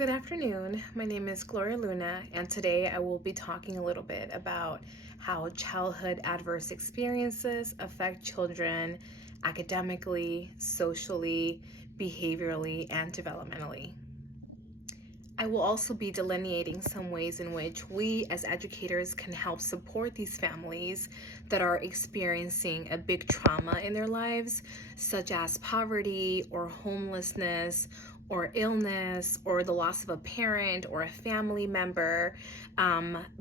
Good afternoon. My name is Gloria Luna, and today I will be talking a little bit about how childhood adverse experiences affect children academically, socially, behaviorally, and developmentally. I will also be delineating some ways in which we as educators can help support these families that are experiencing a big trauma in their lives, such as poverty or homelessness or illness or the loss of a parent or a family member,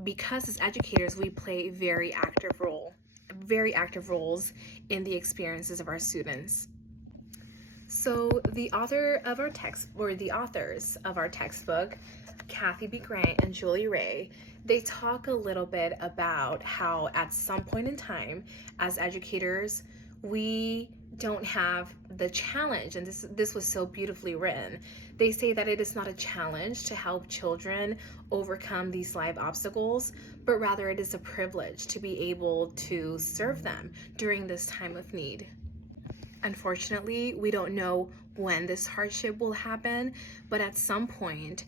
because as educators we play very active roles in the experiences of our students. So the authors of our textbook, Kathy B. Grant and Julie Ray, they talk a little bit about how at some point in time as educators, we don't have the challenge, and this was so beautifully written. They say that it is not a challenge to help children overcome these life obstacles, but rather it is a privilege to be able to serve them during this time of need. Unfortunately, we don't know when this hardship will happen, but at some point,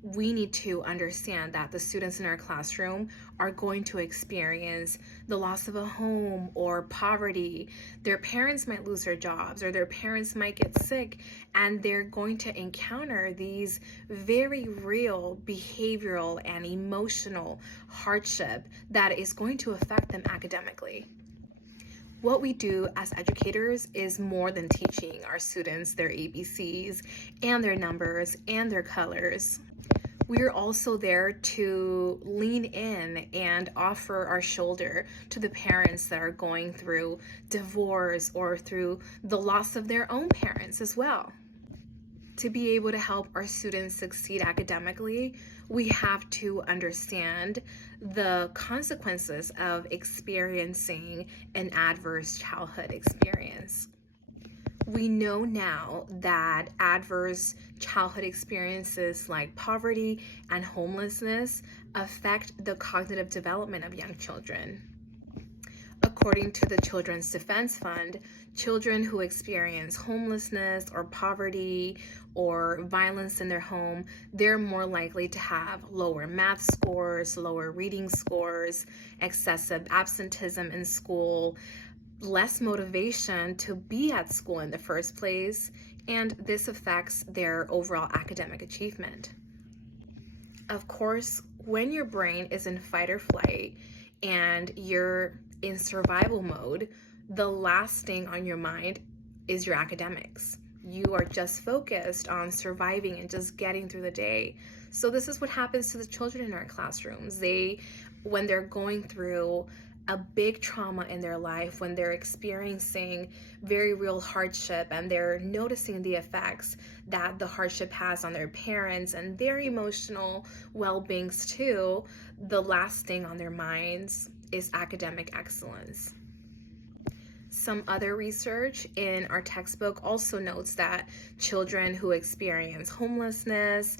we need to understand that the students in our classroom are going to experience the loss of a home or poverty. Their parents might lose their jobs, or their parents might get sick, and they're going to encounter these very real behavioral and emotional hardship that is going to affect them academically. What we do as educators is more than teaching our students their ABCs and their numbers and their colors. We are also there to lean in and offer our shoulder to the parents that are going through divorce or through the loss of their own parents as well. To be able to help our students succeed academically, we have to understand the consequences of experiencing an adverse childhood experience. We know now that adverse childhood experiences like poverty and homelessness affect the cognitive development of young children. According to the Children's Defense Fund, children who experience homelessness or poverty or violence in their home, they're more likely to have lower math scores, lower reading scores, excessive absenteeism in school, less motivation to be at school in the first place, and this affects their overall academic achievement. Of course, when your brain is in fight or flight and you're in survival mode, the last thing on your mind is your academics. You are just focused on surviving and just getting through the day. So this is what happens to the children in our classrooms. When they're going through a big trauma in their life, when they're experiencing very real hardship and they're noticing the effects that the hardship has on their parents and their emotional well-beings too, the last thing on their minds is academic excellence. Some other research in our textbook also notes that children who experience homelessness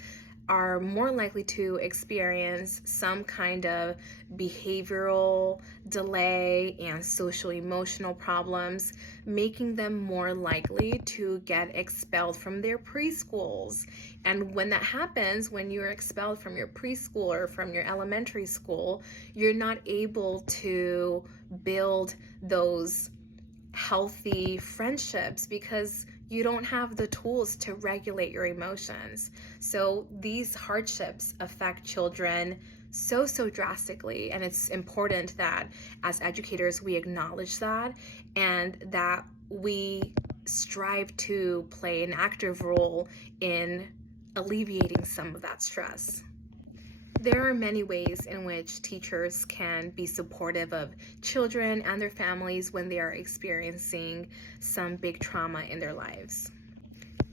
are more likely to experience some kind of behavioral delay and social emotional problems, making them more likely to get expelled from their preschools. And when that happens, when you're expelled from your preschool or from your elementary school, you're not able to build those healthy friendships because you don't have the tools to regulate your emotions. So these hardships affect children so drastically, and it's important that as educators we acknowledge that and that we strive to play an active role in alleviating some of that stress. There are many ways in which teachers can be supportive of children and their families when they are experiencing some big trauma in their lives.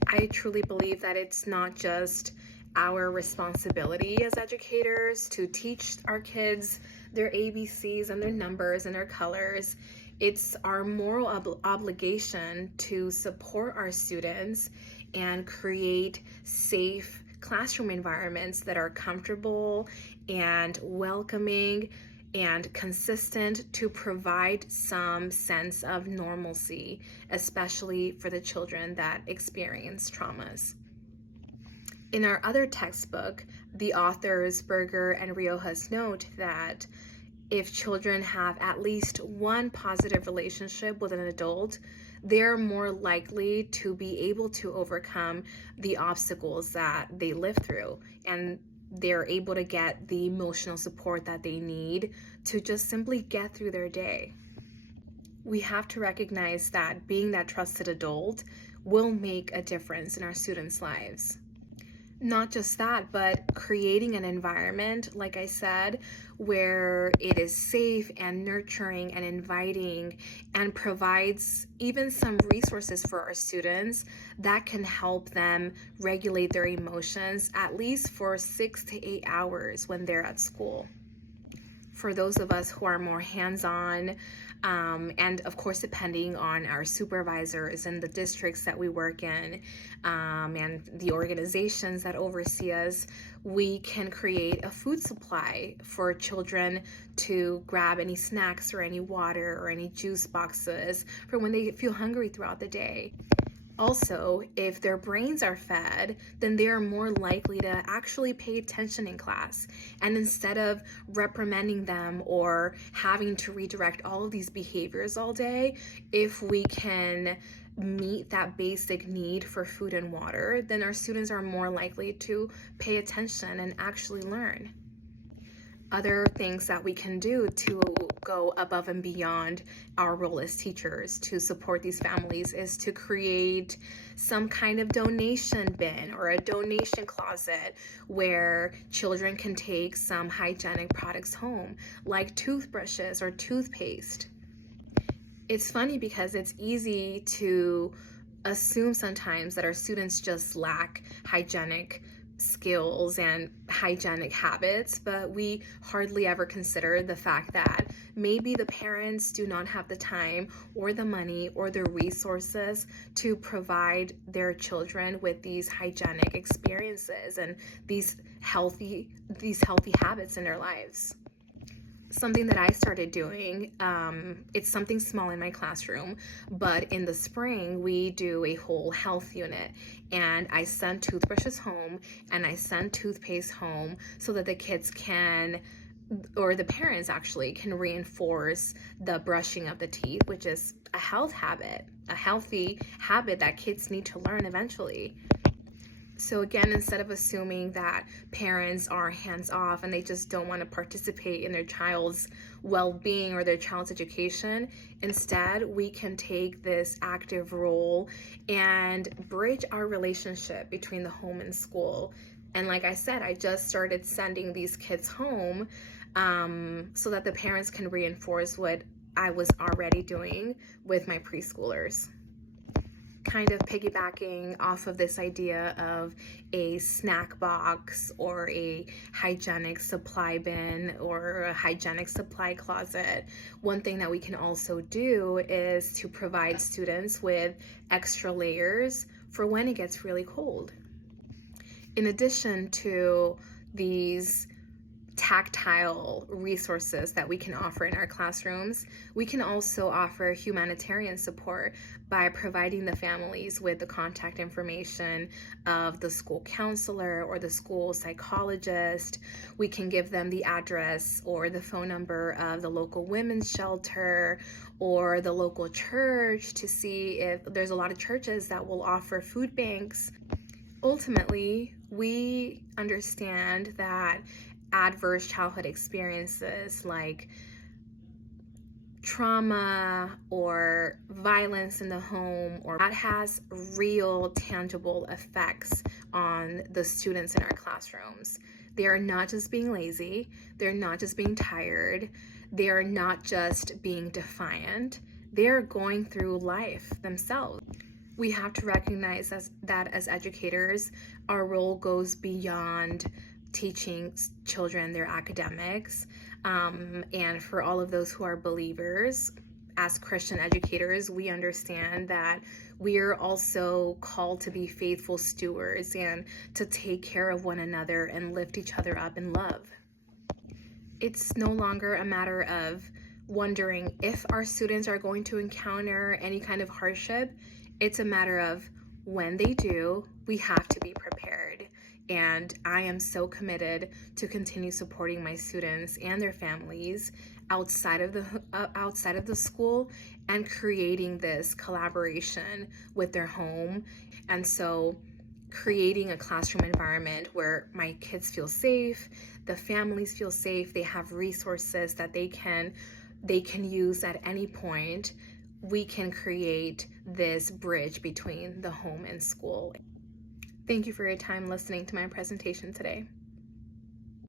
I truly believe that it's not just our responsibility as educators to teach our kids their ABCs and their numbers and their colors. It's our moral obligation to support our students and create safe classroom environments that are comfortable and welcoming and consistent to provide some sense of normalcy, especially for the children that experience traumas. In our other textbook, the authors Berger and Riojas note that if children have at least one positive relationship with an adult, they're more likely to be able to overcome the obstacles that they live through, and they're able to get the emotional support that they need to just simply get through their day. We have to recognize that being that trusted adult will make a difference in our students' lives. Not just that, but creating an environment, like I said, where it is safe and nurturing and inviting and provides even some resources for our students that can help them regulate their emotions at least for 6 to 8 hours when they're at school. For those of us who are more hands-on, and of course depending on our supervisors and the districts that we work in, and the organizations that oversee us, we can create a food supply for children to grab any snacks or any water or any juice boxes for when they feel hungry throughout the day. Also, if their brains are fed, then they are more likely to actually pay attention in class. And instead of reprimanding them or having to redirect all of these behaviors all day, if we can meet that basic need for food and water, then our students are more likely to pay attention and actually learn. Other things that we can do to go above and beyond our role as teachers to support these families is to create some kind of donation bin or a donation closet where children can take some hygienic products home, like toothbrushes or toothpaste. It's funny because it's easy to assume sometimes that our students just lack hygienic skills and hygienic habits, but we hardly ever consider the fact that maybe the parents do not have the time or the money or the resources to provide their children with these hygienic experiences and these healthy habits in their lives. Something that I started doing, it's something small in my classroom, but in the spring we do a whole health unit, and I send toothbrushes home and I send toothpaste home so that the kids can, or the parents actually, can reinforce the brushing of the teeth, which is a health habit, a healthy habit that kids need to learn eventually. So again, instead of assuming that parents are hands-off and they just don't want to participate in their child's well-being or their child's education, instead we can take this active role and bridge our relationship between the home and school. And like I said, I just started sending these kids home so that the parents can reinforce what I was already doing with my preschoolers. Kind of piggybacking off of this idea of a snack box or a hygienic supply bin or a hygienic supply closet, one thing that we can also do is to provide students with extra layers for when it gets really cold. In addition to these tactile resources that we can offer in our classrooms, we can also offer humanitarian support by providing the families with the contact information of the school counselor or the school psychologist. We can give them the address or the phone number of the local women's shelter or the local church to see if there's a lot of churches that will offer food banks. Ultimately, we understand that adverse childhood experiences like trauma or violence in the home, or that has real tangible effects on the students in our classrooms. They are not just being lazy, they're not just being tired, they are not just being defiant, they're going through life themselves. We have to recognize that as educators, our role goes beyond teaching children their academics, and for all of those who are believers, as Christian educators, we understand that we are also called to be faithful stewards and to take care of one another and lift each other up in love. It's no longer a matter of wondering if our students are going to encounter any kind of hardship. It's a matter of when they do, we have to be prepared. And I am so committed to continue supporting my students and their families outside of the school, and creating this collaboration with their home. And so creating a classroom environment where my kids feel safe, the families feel safe, they have resources that they can use at any point. We can create this bridge between the home and school. Thank you for your time listening to my presentation today.